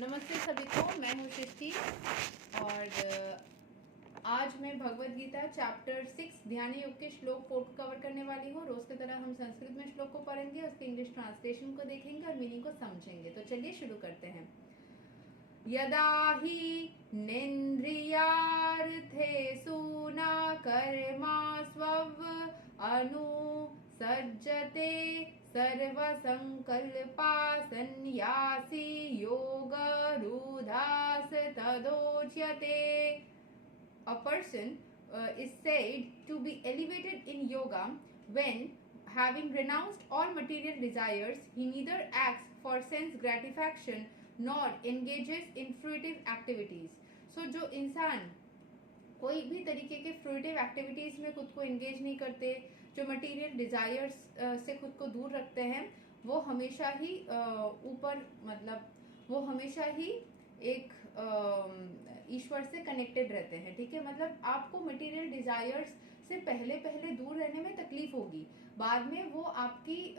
नमस्ते सभी को, मैं हूँ सृष्टि और आज मैं भगवद गीता चैप्टर 6 ध्यान योग के श्लोक 4 को कवर करने वाली हूँ। रोज की तरह हम संस्कृत में श्लोक को पढ़ेंगे, उसके इंग्लिश ट्रांसलेशन को देखेंगे और मीनिंग को समझेंगे। तो चलिए शुरू करते हैं। यदा हि नेन्द्रियार्थेषु न कर्मस्व अनुसज्जते सर्वसंकल्पा संन्यासी योगरूधास तदोच्यते। A person is said to be elevated in yoga when, having renounced all material desires, he neither acts for sense gratification nor engages in fruitive activities. So जो इंसान कोई भी तरीके के फ्रूटिव एक्टिविटीज में खुद को एंगेज नहीं करते, जो मटेरियल डिजायर्स से खुद को दूर रखते हैं, वो हमेशा ही ऊपर मतलब वो हमेशा ही एक ईश्वर से कनेक्टेड रहते हैं। ठीक है, मतलब आपको मटेरियल डिजायर्स से पहले पहले दूर रहने में तकलीफ होगी, बाद में वो आपकी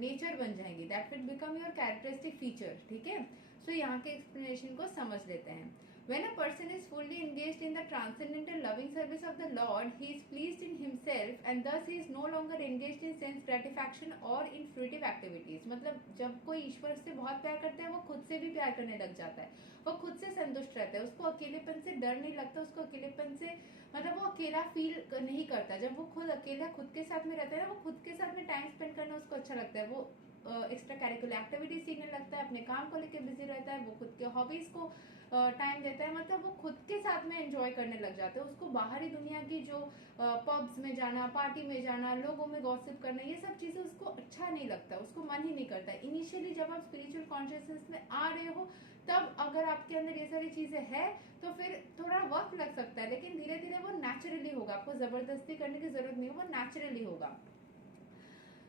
नेचर बन जाएंगी, that will become your characteristic feature. ठीक है, सो यहाँ के एक्सप्लेनेशन को समझ लेते हैं। When a person is fully engaged in the transcendental loving service of the Lord, he is pleased in himself and thus he is no longer engaged in sense gratification or in fruitive activities. मतलब जब कोई ईश्वर से बहुत प्यार करता है, वो खुद से भी प्यार करने लग जाता है, वो खुद से संतुष्ट रहता है, उसको अकेलेपन से डर नहीं लगता, उसको अकेलेपन से मतलब वो अकेला फील नहीं करता। जब वो खुद अकेला खुद के साथ में रहता है ना, वो खुद के साथ में टाइम स्पेंड करना उसको अच्छा लगता है, वो एक्स्ट्रा कैरिकुलर एक्टिविटी सीखने लगता है, अपने काम को लेकर बिजी रहता है, वो खुद के हॉबीज को टाइम देता है, मतलब वो खुद के साथ में एंजॉय करने लग जाते हैं। उसको बाहरी दुनिया की जो पब्स में जाना, पार्टी में जाना, लोगों में गॉसिप करना, ये सब चीजें उसको अच्छा नहीं लगता, उसको मन ही नहीं करता। इनिशियली जब आप स्पिरिचुअल कॉन्शियसनेस में आ रहे हो, तब अगर आपके अंदर ये सारी चीजें है तो फिर थोड़ा वक्त लग सकता है, लेकिन धीरे धीरे वो नेचुरली होगा, आपको जबरदस्ती करने की जरूरत नहीं है, वो नेचुरली होगा।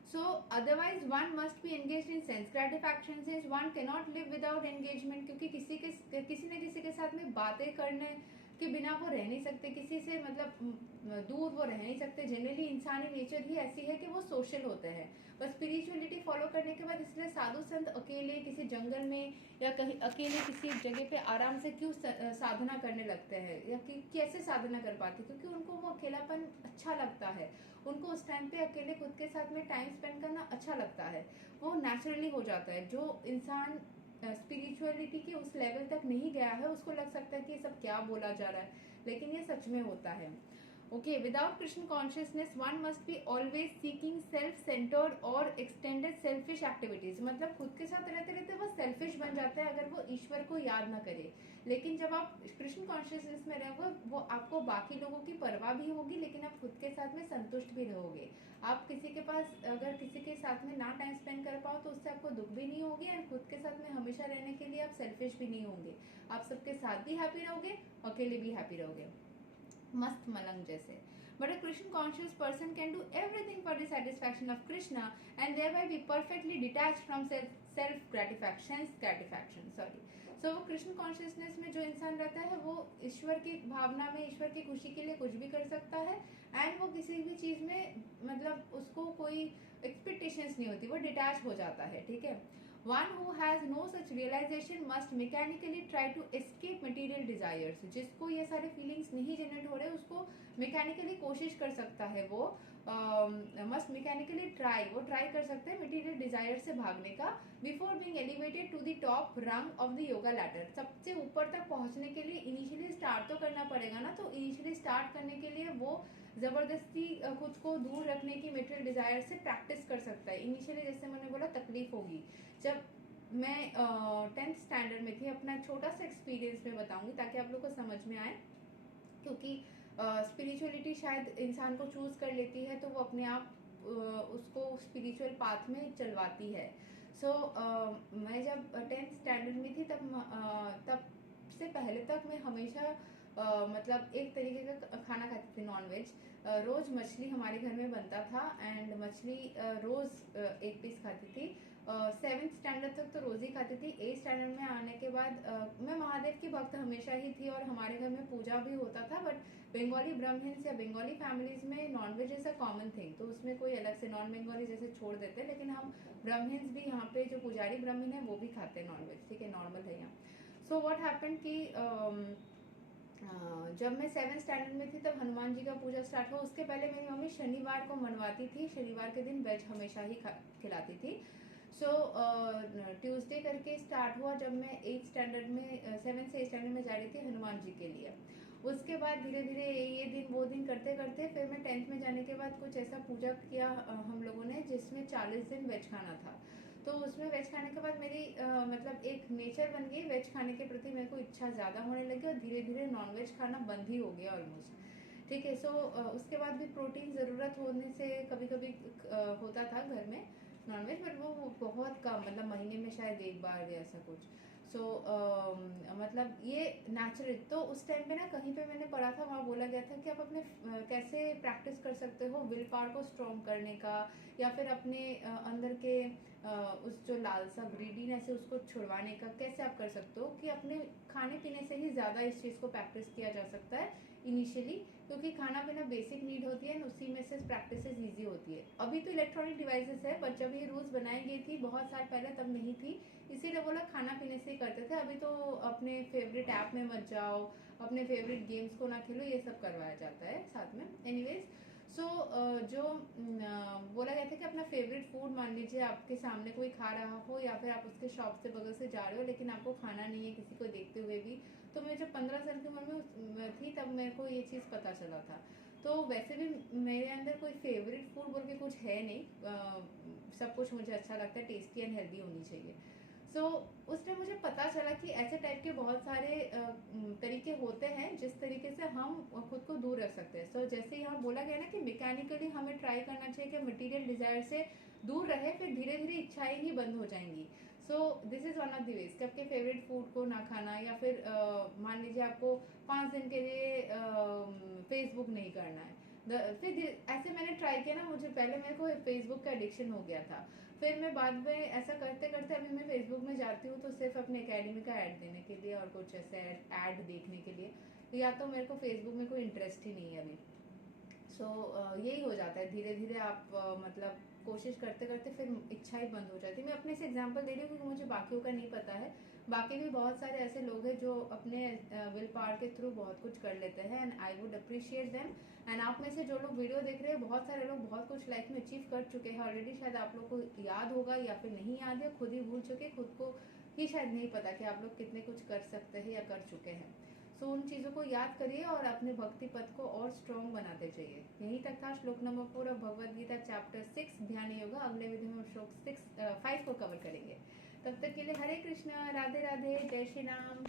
So otherwise one must be engaged in sense gratification, since one cannot live without engagement, क्योंकि किसी न किसी के साथ में बातें करने के बिना वो रह नहीं सकते, किसी से मतलब दूर वो रह नहीं सकते। जनरली इंसानी नेचर ही ऐसी है कि वो सोशल होते हैं। बस स्पिरिचुअलिटी फॉलो करने के बाद इसलिए साधु संत अकेले किसी जंगल में या कहीं अकेले किसी जगह पे आराम से क्यों साधना करने लगते हैं, या कि कैसे साधना कर पाते, क्योंकि उनको वो अकेलापन अच्छा लगता है, उनको उस टाइम पे अकेले खुद के साथ में टाइम स्पेंड करना अच्छा लगता है, वो नेचुरली हो जाता है। जो इंसान स्पिरिचुअलिटी के उस लेवल तक नहीं गया है, उसको लग सकता है कि ये सब क्या बोला जा रहा है, लेकिन ये सच में होता है। Okay, without Krishna consciousness, one must be always seeking self-centered और extended selfish activities. मतलब खुद के साथ रहते रहते वो selfish बन जाता है अगर वो ईश्वर को याद ना करे। लेकिन जब आप कृष्ण कॉन्शियसनेस में रहोगे, वो आपको बाकी लोगों की परवाह भी होगी, लेकिन आप खुद के साथ में संतुष्ट भी रहोगे। आप किसी के पास अगर किसी के साथ में ना टाइम स्पेंड कर पाओ तो उससे आपको दुख भी नहीं होगी, और खुद के साथ में हमेशा रहने के लिए आप सेल्फिश भी नहीं होंगे। आप सबके साथ भी हैप्पी रहोगे, अकेले भी हैप्पी रहोगे, मस्त मलंग जैसे। But a Krishna conscious person can do everything for the satisfaction of Krishna and thereby be perfectly detached from self gratification. So वो कृष्ण कॉन्शियसनेस में जो इंसान रहता है, वो ईश्वर की भावना में ईश्वर की खुशी के लिए कुछ भी कर सकता है, एंड वो किसी भी चीज में मतलब उसको कोई एक्सपेक्टेशंस नहीं होती, वो डिटैच हो जाता है। ठीक है, One who has no such realization must mechanically try to escape material desires. जिसको ये सारे feelings नहीं जनरेट हो रहे, उसको mechanically कोशिश कर सकता है, वो must mechanically try, वो try कर सकते हैं material desire से भागने का, before being elevated to the top rung of the yoga ladder. सबसे ऊपर तक पहुंचने के लिए इनिशियली स्टार्ट तो करना पड़ेगा ना, तो इनिशियली स्टार्ट करने के लिए वो जबरदस्ती खुद को दूर रखने की मेटेरियल डिजायर से प्रैक्टिस कर सकता है। इनिशियली जैसे मैंने बोला तकलीफ होगी। जब मैं 10th स्टैंडर्ड में थी, अपना छोटा सा एक्सपीरियंस में बताऊंगी ताकि आप लोग को समझ में आए, क्योंकि स्पिरिचुअलिटी शायद इंसान को चूज कर लेती है, तो वो अपने आप उसको स्पिरिचुअल पाथ में चलवाती है। सो मैं जब 10th स्टैंडर्ड में थी, तब से पहले तक मैं हमेशा मतलब एक तरीके का खाना खाती थी, नॉन वेज। रोज मछली हमारे घर में बनता था, एंड मछली रोज एक पीस खाती थी, 7th स्टैंडर्ड तक तो रोज ही खाती थी। 8th स्टैंडर्ड में आने के बाद मैं महादेव की भक्त हमेशा ही थी और हमारे घर में पूजा भी होता था। बट बंगाली ब्राह्मण्स या बंगाली फैमिलीज में nonveg is a common thing, तो उसमें कोई अलग से नॉन बंगाली जैसे छोड़ देते हैं, लेकिन हम ब्राह्मण्स भी यहाँ पे जो पुजारी ब्राह्मण है वो भी खाते हैं नॉनवेज, ठीक है, नॉर्मल है यहाँ। सो व्हाट हैपेंड कि जब मैं 7th स्टैंडर्ड में थी तब हनुमान जी का पूजा स्टार्ट हुआ। उसके पहले मेरी मम्मी शनिवार को मनवाती थी, शनिवार के दिन वेज हमेशा ही खिलाती थी। सो ट्यूसडे करके स्टार्ट हुआ जब मैं 8th स्टैंडर्ड में 7th से 8th स्टैंडर्ड में जा रही थी हनुमान जी के लिए। उसके बाद धीरे धीरे ये दिन वो दिन करते करते फिर मैं 10th में जाने के बाद कुछ ऐसा पूजा किया हम लोगों ने जिसमें 40 दिन वेज खाना था। तो उसमें वेज खाने के बाद मेरी मतलब एक नेचर बन गई वेज खाने के प्रति, मेरे को इच्छा ज़्यादा होने लगी और धीरे धीरे नॉनवेज खाना बंद ही हो गया ऑलमोस्ट, ठीक है। सो उसके बाद भी प्रोटीन ज़रूरत होने से कभी कभी होता था घर में नॉनवेज, बट वो बहुत कम, मतलब महीने में शायद एक बार या ऐसा कुछ। सो मतलब ये नेचुरल, तो उस टाइम पे ना कहीं पे मैंने पढ़ा था, वहाँ बोला गया था कि आप अपने कैसे प्रैक्टिस कर सकते हो विल पावर को स्ट्रॉन्ग करने का, या फिर अपने अंदर के उस जो लालसा ग्रीडीनेस है उसको छुड़वाने का कैसे आप कर सकते हो, कि अपने खाने पीने से ही ज़्यादा इस चीज़ को प्रैक्टिस किया जा सकता है इनिशियली, क्योंकि खाना पीना बेसिक नीड होती है, उसी में से प्रैक्टिस ईजी होती है। अभी तो इलेक्ट्रॉनिक डिवाइसेस है, बट जब ये रूल्स बनाई गई थी बहुत साल पहले तब नहीं थी, इसीलिए वो लोग खाना पीने से ही करते थे। अभी तो अपने फेवरेट ऐप में मत जाओ, अपने फेवरेट गेम्स को ना खेलो, ये सब करवाया जाता है साथ में। एनीवेज, सो जो बोला गया था कि अपना फेवरेट फूड, मान लीजिए आपके सामने कोई खा रहा हो या फिर आप उसके शॉप से बगल से जा रहे हो लेकिन आपको खाना नहीं है किसी को देखते हुए भी, तो मैं जब 15 साल की उम्र में थी तब मेरे को ये चीज़ पता चला था। तो वैसे भी मेरे अंदर कोई फेवरेट फूड बोल के कुछ है नहीं, सब कुछ मुझे अच्छा लगता है, टेस्टी एंड हेल्दी होनी चाहिए। सो उस टाइम मुझे पता चला कि ऐसे टाइप के बहुत सारे तरीके होते हैं जिस तरीके से हम खुद को दूर रख सकते हैं। सो जैसे यहाँ बोला गया ना कि मैकेनिकली हमें ट्राई करना चाहिए कि मटेरियल डिजायर से दूर रहे, फिर धीरे धीरे इच्छाएं ही बंद हो जाएंगी। So this is one of the ways कि आपके फेवरेट फूड को ना खाना, या फिर मान लीजिए आपको 5 दिन के लिए फेसबुक नहीं करना है। फिर ऐसे मैंने ट्राई किया ना, मुझे पहले मेरे को फेसबुक का एडिक्शन हो गया था, फिर मैं बाद में ऐसा करते करते अभी मैं फेसबुक में जाती हूँ तो सिर्फ अपने एकेडमी का ऐड देने के लिए और कुछ ऐसे ऐड देखने के लिए, या तो मेरे को फेसबुक में कोई इंटरेस्ट ही नहीं है अभी। सो यही हो जाता है, धीरे धीरे आप मतलब कोशिश करते करते फिर इच्छा ही बंद हो जाती है। मैं अपने से एग्जांपल दे रही हूँ क्योंकि मुझे बाकियों का नहीं पता है। बाकी भी बहुत सारे ऐसे लोग हैं जो अपने विल पावर के थ्रू बहुत कुछ कर लेते हैं, and I would appreciate them. And आप में से जो लोग वीडियो देख रहे हैं, बहुत सारे लोग बहुत कुछ लाइफ में अचीव कर चुके हैं ऑलरेडी, शायद आप लोग को याद होगा या फिर नहीं याद है, खुद ही भूल चुके, खुद को ही शायद नहीं पता कि आप लोग कितने कुछ कर सकते हैं या कर चुके हैं। सो उन चीज़ों को याद करिए और अपने भक्ति पथ को और स्ट्रॉन्ग बनाते जाइए। यहीं तक था श्लोक number 4 of Bhagavad Gita chapter 6 Dhyana yoga. अगले वीडियो में श्लोक 5 को कवर करेंगे। तब तक के लिए हरे कृष्णा, राधे राधे, जय श्री राम।